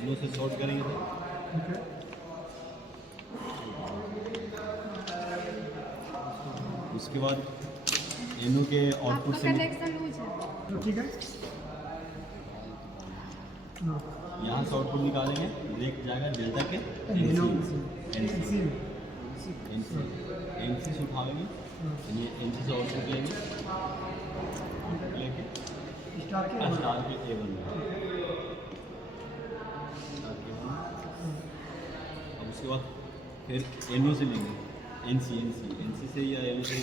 NO से short करेंगे तो ओके। उसके बाद एनओ के आउटपुट से कनेक्शन लूज है। ठीक है। यहाँ से आउटपुट निकालेंगे, ब्रेक जाएगा डेल्टा के एनसी से उठाएंगे, एनसी से आउटपुट लेंगे, लेके स्टार के A1 में। अब उसके बाद फिर एनओ से लेंगे, एनसी से या एनओ से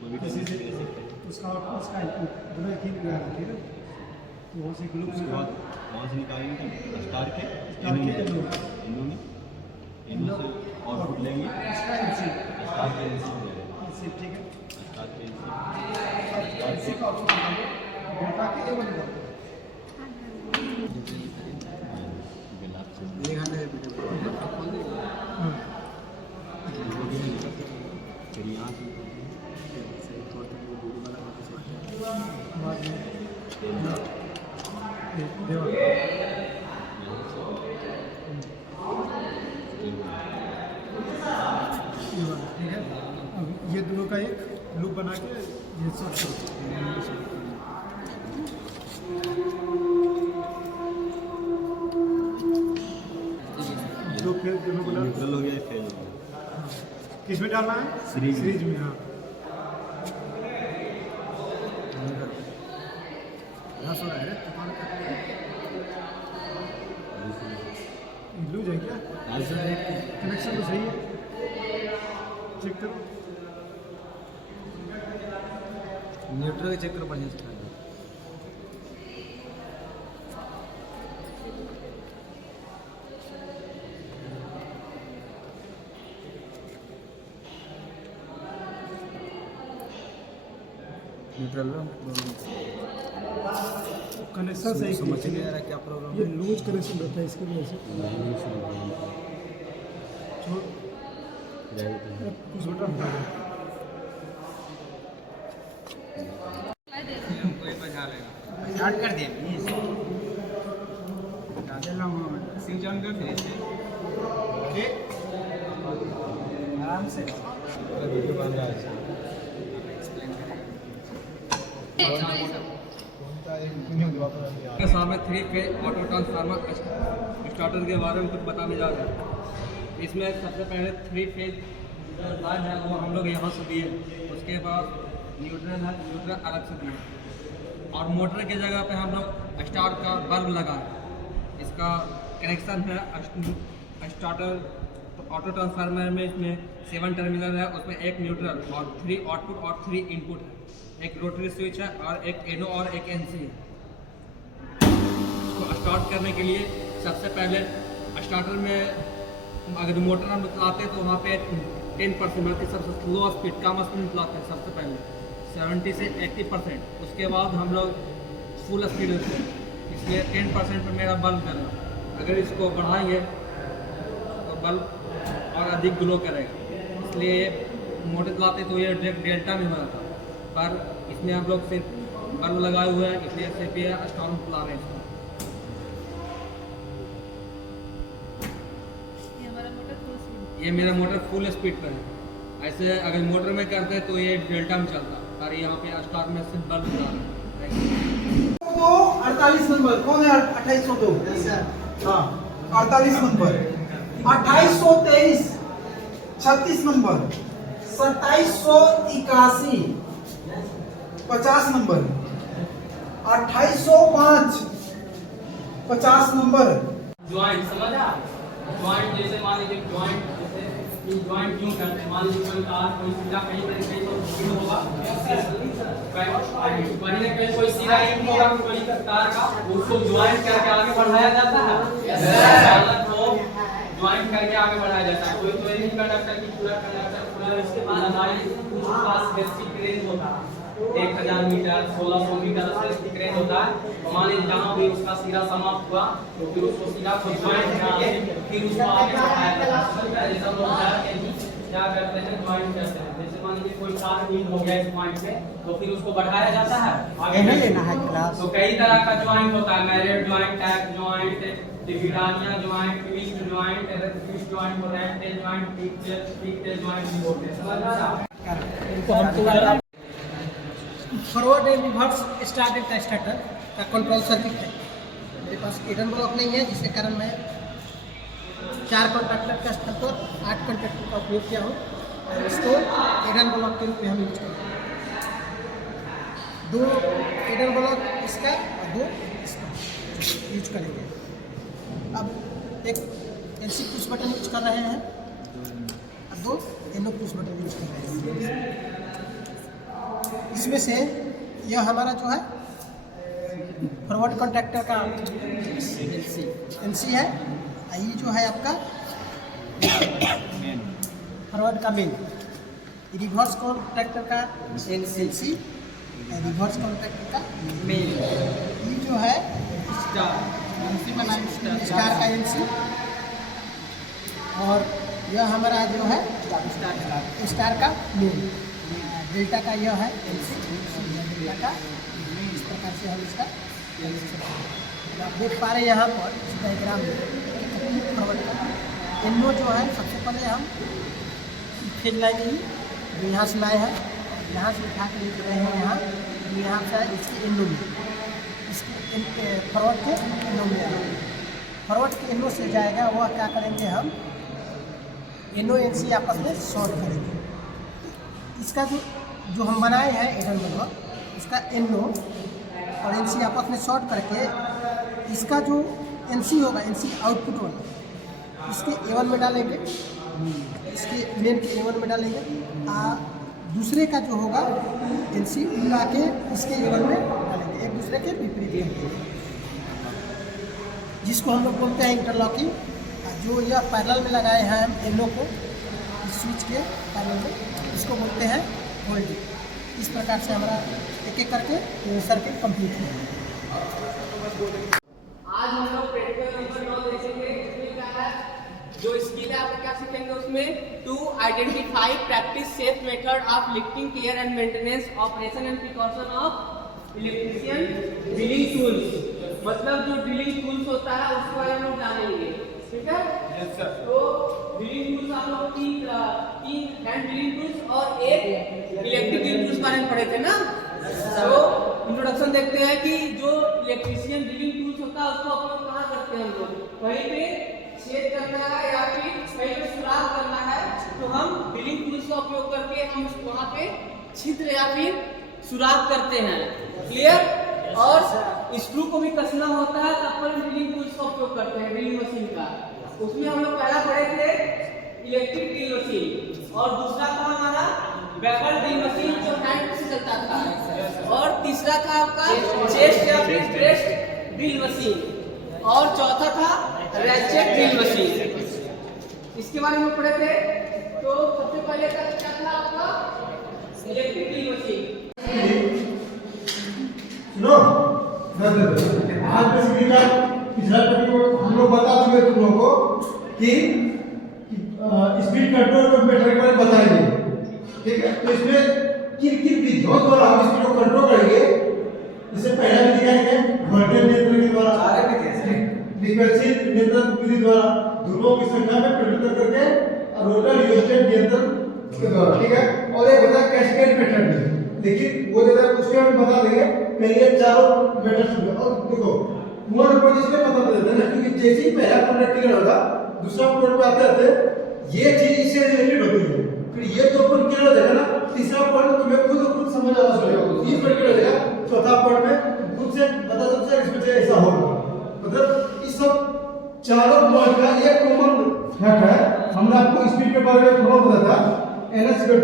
कोई भी किसी से ले सकते हैं। उसका आउटपुट उसका इनपुट दोनों एक ही गया, ठीक है। तो वो से ग्रुप उसके बाद वहाँ से निकालेंगे तो स्टार के एनओ में एनओ से आउटपुट लेंगे, इसका एनसी स्टार के एनसी में लेंगे, ठीक है। स्टार के एनसी एनसी का आउटपुट निकालो, डेटा के A1 निकालो। फिर यहाँ से बाद में देवा ठीक है। अब ये दोनों का एक लूप बना के ये सब तो फिर दोनों को न्यूट्रल हो गया, फेल हो गया। किस में डालना है? सीरीज में। हाँ लूज है क्या? कनेक्शन तो सही है, चेक करो। न्यूट्रल चेक करो बढ़िया से। न्यूट्रल कनेक्शन सही समझ नहीं आ रहा क्या प्रॉब्लम ये लूज कनेक्शन रहता है इसकी वजह से। छोड़ कुछ बटन हटा दो। कोई बजा लेगा। स्टार्ट कर दिए प्लीज। डालेला हूं मैं। स्विच ऑन कर दे। ओके आराम से वीडियो बन रहा है। सामने 3 फेज ऑटो ट्रांसफार्मर स्टार्टर के बारे में कुछ बताने जा रहे हैं। इसमें सबसे पहले 3 फेज लाइन है वो हम लोग यहाँ से दिए, उसके बाद न्यूट्रल है, न्यूट्रल अलग से दिए, और मोटर की जगह पे हम लोग स्टार का बल्ब लगाए। इसका कनेक्शन है स्टार्टर ऑटो ट्रांसफार्मर में। इसमें 7 टर्मिनल है, उसमें एक न्यूट्रल और 3 आउटपुट और 3 इनपुट है, एक रोटरी स्विच है और एक एनओ और एक एनसी है। इसको स्टार्ट करने के लिए सबसे पहले स्टार्टर में अगर मोटर हम चलाते हैं तो वहाँ पे 10% मतलब सबसे स्लो स्पीड कम स्पीड चलाते हैं सबसे पहले 70 से 80%। उसके बाद हम लोग फुल स्पीड देते हैं, इसलिए 10% पर मेरा बल्ब करेगा। अगर इसको बढ़ाएंगे तो बल्ब और अधिक ग्लो करेगा, इसलिए मोटर चलाते तो ये डेल्टा में हो जाता, पर इसमें हम लोग सिर्फ बल्ब लगाए हुए हैं, इसलिए सिर्फ ये स्टॉर्म चला रहे हैं इसको। ये मेरा मोटर फुल स्पीड पर है। ऐसे अगर मोटर में करते हैं तो ये डेल्टा में चलता, और यहाँ पे स्टार में सिर्फ बल्ब चला रहे हैं। 48 नंबर कौन है? 2802। हाँ 48 number, 2823, 36 number, 2781, 50 number, 2805, 50 number. Joint समझा? ज्वाइंट जैसे मान लीजिए ज्वाइंट ज्वाइंट क्यों करते हैं? मान लीजिए कोई कार कोई सीधा कहीं पर कहीं तो भीड़ होगा, कहीं ना कहीं कोई सीधा इन होगा कोई कार का, उसको ज्वाइंट करके आगे बढ़ाया जाता है। ज्वाइंट करके आगे बढ़ाया जाता है। कोई तो नहीं कंडक्टर की पूरा कंडक्टर पूरा इसके बाद हमारे कुछ पास बेसिक रेंज होता है 1000 मीटर 1600 मीटर बेसिक रेंज होता है। मान लीजिए जहाँ भी उसका सिरा समाप्त हुआ तो फिर उसको सिरा को ज्वाइंट करके फिर उसको आगे बढ़ाया जाता है। जैसे हम लोग क्या करते हैं ज्वाइंट करते हैं, जैसे जैसे मान लीजिए कोई कार वीक हो गया इस पॉइंट पे, तो फिर उसको बढ़ाया जाता है आगे नहीं लेना है क्लास। तो कई तरह का ज्वाइंट होता है, मैरिड ज्वाइंट, टैप ज्वाइंट, डिविडानिया joint, twist joint, twist joint होता है, टेल ज्वाइंट, पीक ज्वाइंट भी होते हैं, समझ रहा है? इनको हम तो फॉरवर्ड एंड रिवर्स स्टार्टर का कंट्रोल सर्किट है। मेरे पास हिडन ब्लॉक नहीं है, जिसके कारण मैं 4 कॉन्टैक्टर का स्थान पर 8 कॉन्टैक्टर का उपयोग किया हूँ और इसको हिडन ब्लॉक के रूप में हम यूज करते हैं। 2 हिडन ब्लॉक इसका और 2 इसका यूज करेंगे। अब एक एलसी पुश बटन यूज कर रहे हैं और 2 एनो पुश बटन यूज कर रहे हैं। इसमें से यह हमारा जो है फॉरवर्ड कॉन्टैक्टर का एनसी है, ये जो है आपका फॉरवर्ड का मेन, रिवर्स कॉन्टैक्टर का एनसी, रिवर्स कॉन्टैक्टर का मेन, ये जो है स्टार का एनसी, और यह हमारा जो है स्टार का मेन, डेल्टा का यह है एनसी, डेल्टा का इस प्रकार से हम इसका आप देख पा रहे हैं यहाँ पर इस डायग्राम में फॉरवर्ड का एनो जो है। सबसे पहले हम फेज लाएंगे, जो यहाँ से लाए हैं, यहाँ से उठा के लेके गए हैं यहाँ से इसके एनो में, इसके फॉरवर्ड के एनो में आएगा। फॉरवर्ड के एनो से जाएगा, वह क्या करेंगे हम एनो एनसी आपस में शॉर्ट करेंगे। इसका जो हम बनाए हैं एडन ब्लॉक, इसका एनो और एनसी आपस में शॉर्ट करके इसका जो एनसी होगा, एनसी आउटपुट वाला, इसके A1 में डालेंगे, इसके मेन के A1 में डालेंगे, दूसरे का जो होगा एनसी उठा के इसके A1 में डालेंगे, एक दूसरे के विपरीत, जिसको हम लोग बोलते हैं इंटरलॉकिंग। जो यह पैरेलल में लगाए हैं हम एनो को स्विच के पैरेलल में, इसको बोलते हैं होल्डिंग। इस प्रकार से हमारा एक एक करके सर्किट कंप्लीट है। आज हम लोग प्रैक्टिकल नंबर 9 देखेंगे, जिसमें क्या है, जो स्किल है आपको क्या सीखेंगे उसमें, to identify practice safe method of lifting care and maintenance operation and precaution of electrician drilling tools. मतलब जो ड्रिलिंग टूल्स होता है उसके बारे में हम लोग जानेंगे, ठीक है? Yes sir. तो ड्रिलिंग टूल्स आप लोग 3 हैंड ड्रिलिंग टूल्स और एक इलेक्ट्रिक ड्रिलिंग टूल्स बारे में पढ़े थे ना। तो इंट्रोडक्शन देखते हैं कि जो इलेक्ट्रिशियन ड्रिलिंग टूल्स होता है उसको आप लोग कहाँ करते हैं हम लोग, कहीं पे छेद करना है या फिर कहीं पे सुराख करना है, तो हम ड्रिलिंग टूल्स का उपयोग करके हम वहाँ पे छिद्र या फिर सुराख करते हैं। क्लियर? और स्क्रू को भी कसना होता है, तब पर ड्रिलिंग टूल्स का उपयोग करते हैं, ड्रिलिंग मशीन का। उसमें हम लोग पहला पढ़े थे इलेक्ट्रिक ड्रिल मशीन, और दूसरा था हमारा वेपर ड्रिल मशीन जो हैंड से चलता था, और तीसरा था आपका चेस्ट या फिर ब्रेस्ट ड्रिल मशीन, और चौथा था रैचेट ड्रिल मशीन। इसके बारे में पढ़े थे। तो सबसे पहले का क्या था आपका इलेक्ट्रिक ड्रिल मशीन। सुनो, आज बेसिकली का पिछला टॉपिक हम लोग बता चुके तुम लोगों को कि स्पीड कंट्रोल को मेथड पर बताएंगे, ठीक है? तो इसमें किन विधियों द्वारा हम स्पीड को कंट्रोल करेंगे। इससे पहला विधि क्या है, वोल्टेज नियंत्रण के द्वारा, फ्रीक्वेंसी नियंत्रण विधि द्वारा, ध्रुवों की संख्या में परिवर्तन करके, और रोटर रियोस्टेट नियंत्रण के द्वारा, ठीक है? और एक होता है कैस्केड मेथड, लेकिन वो जरा उसके हम बता देंगे। पहले चारों मेथड्स होंगे, और देखो मोड पर इसमें पता चल जाता है ना, क्योंकि जैसे ही पहला कॉन्टैक्ट क्लियर होगा, दूसरा पॉइंट पे आते आते ये चीज इससे रिलेटेड होती है, फिर ये 2 पॉइंट क्लियर हो जाएगा ना, तीसरा पॉइंट तुम्हें खुद समझ आना चाहिए, 3 पॉइंट क्लियर हो जाएगा, चौथा पॉइंट में खुद से पता चल जाएगा इसमें से ऐसा होगा। मतलब इस सब चारों पॉइंट का एक कॉमन फैक्ट है। हमने आपको स्पीड के बारे में थोड़ा बताया था, NS =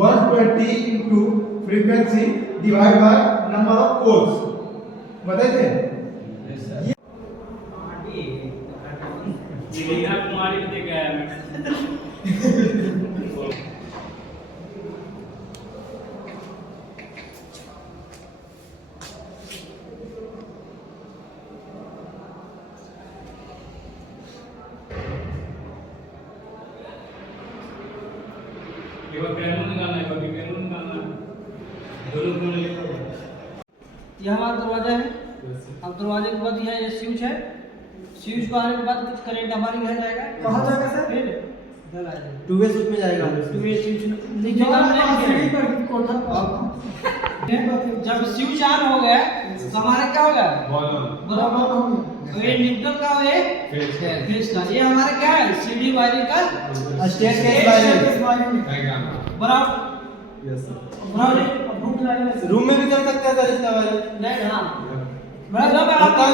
120 into frequency divide by number of poles, बताए थे। कुमारी दे गया है केवल कैमरा निकालना है, कभी कैमरा निकालना है, दोनों लेकर। यह हमारा दरवाजा है। अब दरवाजे के बाद यह ये स्विच है। स्विच को आने के बाद कुछ करंट हमारी रह जाएगा। कहाँ जाएगा सर? फिर इधर आ जाएगा। 2 वे स्विच में जाएगा। 2 वे स्विच लिखेगा हमने। जब स्विच ऑन हो गया तो हमारा क्या होगा? बराबर तो ये न्यूट्रल का और ये फेज का। ये हमारा क्या है? सीडी वायरिंग का स्टेयरकेस वायरिंग। बराबर। Yes sir. बराबर रूम में भी कर सकते हैं सर इसका वायरिंग। नहीं हां बराबर आपका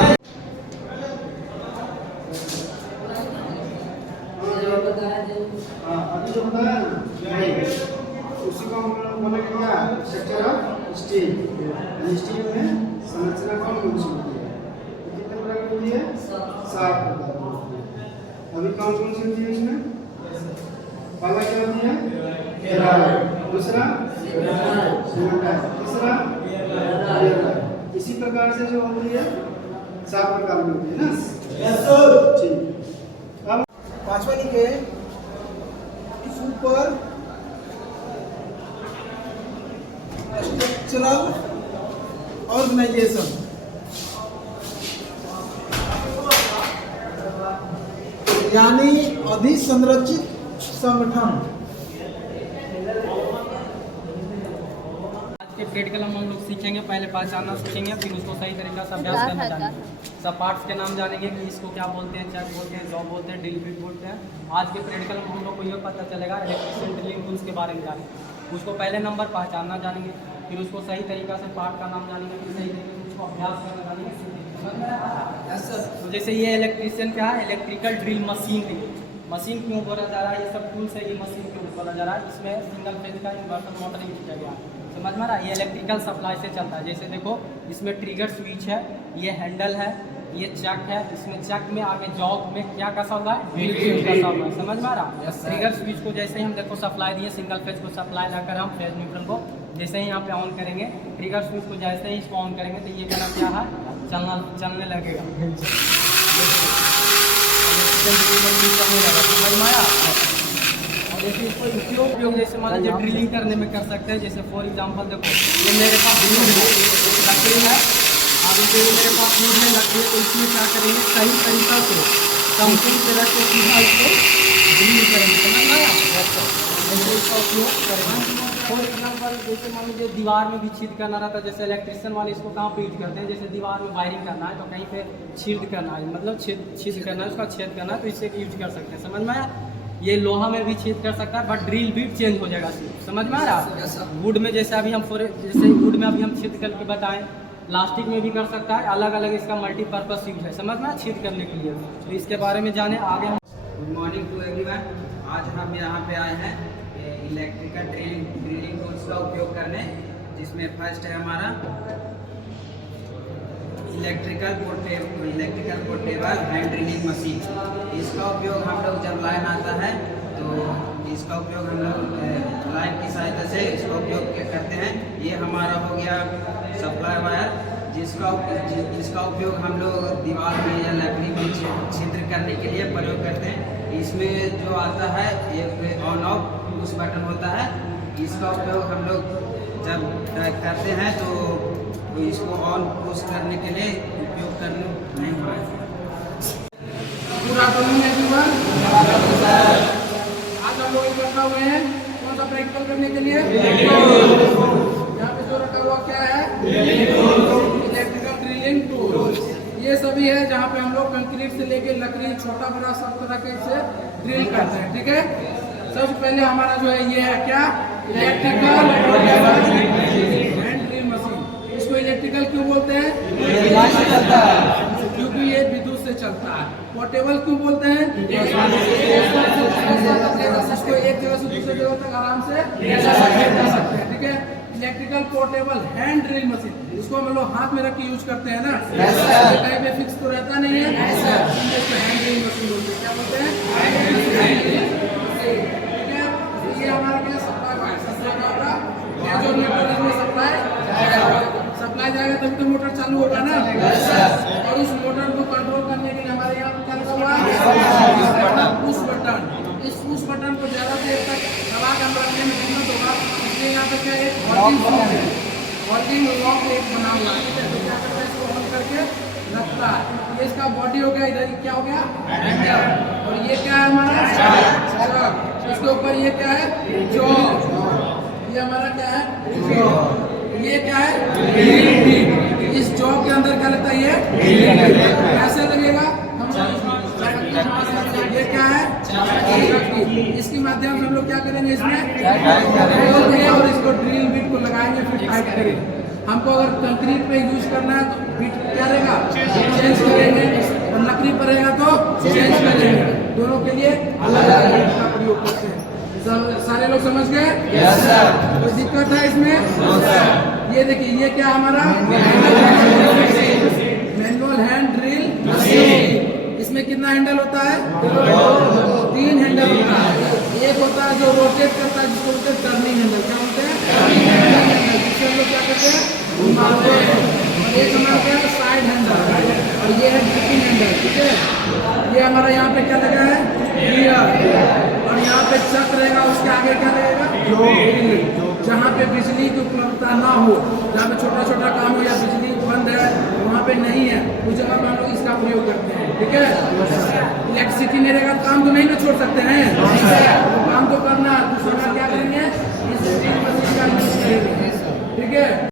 अभी जो बताया ना उसी को हम लोग बोलेंगे क्या स्ट्रक्चर ऑफ स्टील। स्टील में संरचना कौन कौन सी होती है? कितने प्रकार की होती है? 7 प्रकार की होती है। अभी कौन कौन सी होती है इसमें? पहला क्या होती है? हेराइड। दूसरा सीमेंटाइट। तीसरा हेराइड। इसी प्रकार से जो होती है 7 प्रकार की होती है ना। Yes sir. ठीक। अब पांचवा लिखे सुपर स्ट्रक्चरल ऑर्गेनाइजेशन, यानी अधिसंरचित संगठन। आज के प्रैक्टिकल हम लोग सीखेंगे। पहले पहचानना सीखेंगे, फिर उसको सही तरीका से अभ्यास करना जानेंगे। सब पार्ट्स के नाम जानेंगे कि इसको क्या बोलते हैं, चैक बोलते हैं, जॉब बोलते हैं, ड्रिल बिट बोलते हैं। आज के प्रैक्टिकल में हम लोग को यह पता चलेगा इलेक्ट्रिशियन ड्रिलिंग टूल्स के बारे में जानेंगे। उसको पहले नंबर पहचानना जानेंगे, फिर उसको सही तरीका से पार्ट का नाम जानेंगे, फिर सही तरीके से उसको अभ्यास करना जानेंगे। तो जैसे ये इलेक्ट्रिशियन क्या है? Electrical drill machine. मशीन क्यों बोला जा रहा है? ये सब टूल्स है, ये मशीन क्यों बोला जा रहा है? इसमें सिंगल फेज का इन्वर्टर मोटर यूज किया गया है। समझ में आ रहा है? ये इलेक्ट्रिकल सप्लाई से चलता है। जैसे देखो इसमें ट्रिगर स्विच है, ये हैंडल है, ये चक है। इसमें चक में आगे जॉब में क्या कसा हुआ है? ड्रिल बीट कसा हुआ है। समझ में आ रहा है? ट्रिगर स्विच को जैसे ही हम देखो सप्लाई दिए, सिंगल फेज को सप्लाई लाकर हम फेज न्यूट्रल को जैसे ही यहाँ पे ऑन करेंगे, ट्रिगर स्विच को जैसे ही इसको ऑन करेंगे तो ये करना क्या है? चलने लगेगा। चलने लगा। समझ में आया? और जैसे इसको उपयोग जैसे मान लीजिए ड्रिलिंग करने में कर सकते हैं। जैसे फॉर एग्जांपल देखो ये मेरे पास लकड़ी है, अब इसे मेरे पास वुड में लकड़ी है, तो इसमें क्या करेंगे? सही तरीका से समतल से रख के सीधा इसको ड्रिल करेंगे। समझ में आया? जैसे इसका उपयोग करेंगे। फॉर एग्जाम्पल जैसे मान लीजिए दीवार में भी छेद करना रहता है। जैसे इलेक्ट्रिशियन वाले इसको कहाँ पे यूज करते हैं? जैसे दीवार में वायरिंग करना है तो कहीं पे छेद करना है, मतलब छेद करना है, उसका छेद करना है, तो इससे यूज कर सकते हैं। समझ में आया? ये लोहा में भी छेद कर सकता है, बट ड्रिल बीट चेंज हो जाएगा। समझ में आ रहा है? वुड में जैसे अभी हम जैसे वुड में अभी हम छेद करके बताएं, प्लास्टिक में भी कर सकता है। अलग अलग इसका मल्टीपर्पज यूज है। समझ में छेद करने के लिए। तो इसके बारे में जाने आगे हम। Good morning to everyone. आज हम यहाँ पे आए हैं इलेक्ट्रिकल ड्रिलिंग टूल्स का उपयोग करने, जिसमें फर्स्ट है हमारा electrical portable hand drilling machine. इसका उपयोग हम लोग जब लाइन आता है तो इसका उपयोग हम लोग लाइन की सहायता से इसका उपयोग करते हैं। ये हमारा हो गया सप्लाई वायर, जिसका उपयोग हम लोग दीवार में या लकड़ी में छिद्र करने के लिए प्रयोग करते हैं। इसमें जो आता है एक ऑन ऑफ पुश बटन होता है। इसका उपयोग हम लोग जब करते हैं तो इसको ऑन पुश करने के लिए उपयोग करने नहीं हो रहा है। पूरा आज हम लोग इकट्ठा हुए हैं कौन सा प्रैक्टिकल करने के लिए? यहाँ पे जो रखा हुआ क्या है? Electrical drilling tools. ये सभी है जहाँ पे हम लोग कंक्रीट से लेके लकड़ी छोटा बड़ा सब तरह के से ड्रिल करते हैं। ठीक है, सबसे पहले हमारा जो है ये है क्या? Electrical hand drill machine. इसको इलेक्ट्रिकल क्यों बोलते हैं? क्योंकि ये विद्युत से चलता है। पोर्टेबल क्यों बोलते हैं? इसको एक जगह से दूसरी जगह तक आराम से ले जा सकते हैं। ठीक है, electrical portable hand drill machine, इसको हम लोग हाथ में रख के यूज करते हैं ना। कहीं पे फिक्स तो रहता नहीं है। हैंड ड्रिल मशीन बोलते हैं। क्या बोलते हैं? ठीक है, ये हमारा क्या सप्लाई जो मीटर इसमें सप्लाई जाएगा तभी तो मोटर चालू होगा ना। और उस मोटर को कंट्रोल करने के लिए हमारे यहाँ क्या लगा हुआ है? Push button. इस पुश बटन को ज्यादा देर तक दबा कर रखने में होल्डिंग लॉक एक बना हुआ है, ठीक है। तो क्या करता है, इसको ऑन करके रखता है। ये इसका बॉडी हो गया, इधर क्या हो गया, हैंडल। और ये क्या है हमारा चक। इसके ऊपर ये क्या है, जॉ। ये हमारा क्या है, जॉ। ये क्या है, इस जॉ के अंदर क्या लगता है, ये कैसे लगेगा, ये क्या है, इसके माध्यम से हम लोग क्या करेंगे, इसमें और इसको ड्रिल बिट को लगाएंगे, फिर टाइट करेंगे। हमको अगर कंक्रीट पे यूज करना है तो बिट क्या रहेगा, चेंज करेंगे, और लकड़ी पर रहेगा तो चेंज करेंगे। दोनों के लिए अलग अलग बिट का प्रयोग करते हैं। सारे लोग समझ गए? Yes sir. कोई दिक्कत है इसमें? No sir. ये देखिए, ये क्या हमारा मैनुअल हैंड ड्रिल मशीन। इसमें कितना हैंडल होता है, 3 हैंडल होता है। एक होता है जो रोटेट करता है, जिसको बोलते हैं टर्निंग हैंडल। क्या बोलते हैं, टर्निंग हैंडल। जिससे हम लोग क्या करते हैं, घुमाते हैं। और एक हमारा क्या है, साइड हैंडल। और ये है ग्रिपिंग हैंडल, ठीक है। ये हमारा यहाँ पे क्या लगा है, गियर। और यहाँ पे चक रहेगा, उसके आगे क्या लगेगा, जहाँ पे बिजली की उपलब्धता ना हो, जहाँ पे छोटा छोटा काम हो या बिजली बंद है, वहाँ पे नहीं है, उस जगह पे हम लोग इसका प्रयोग करते हैं, ठीक है। इलेक्ट्रिसिटी नहीं रहेगा, काम तो नहीं ना